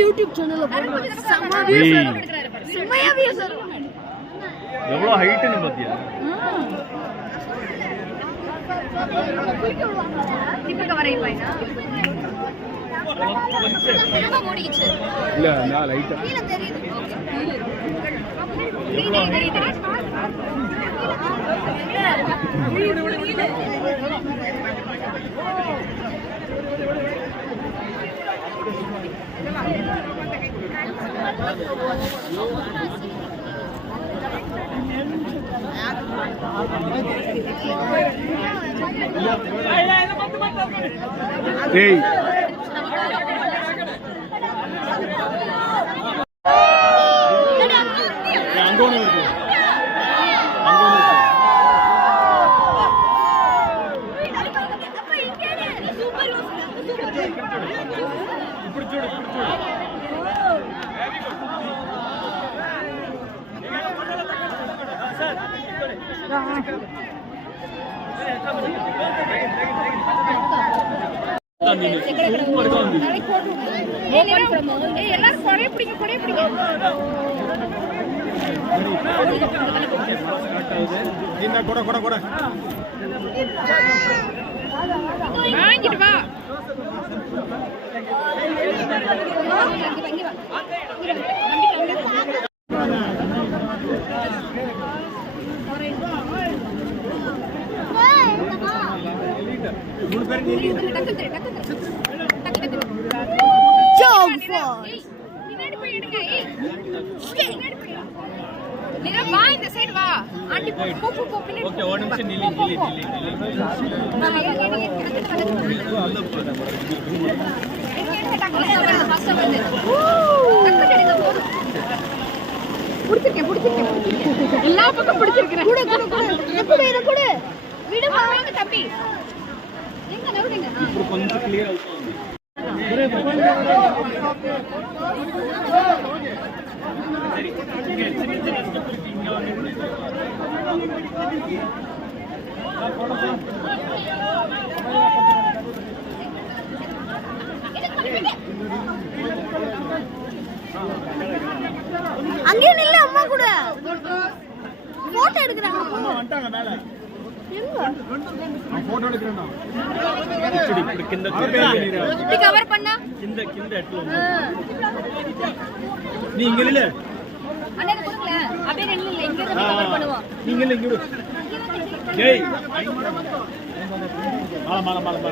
YouTube சேனல்ல எவ்வளவு ஹைட்னு பாத்தியா? இல்ல நான் லைட்டா டேய் அங்கோனே இருக்கு இப்படி చూడు எல்லாரும் கொடை பிடிங்க வாங்கிட்டு வா. ஓகே ஒரு நிமிஷம் நில்லி எல்லா பக்கம் பிடிச்சிருக்கேன். தம்பி எங்க நடுவுங்க கொஞ்சம் கிளியர் அங்கே நில்ல அம்மா கூட போட்டோ எடுக்கறாங்க. வந்துட்டாங்க மேல எங்க போட்டோ எடுக்கறேன்னா இப்படி கிண்ட கவர் பண்ணா கிண்ட எட்ல நீ இங்க நில்லு அண்ணே கொடுங்கள அப்படியே நில்ல இங்க இருந்து கவர் பண்ணுவோம். நீங்க நில்லு இங்க டேய் மால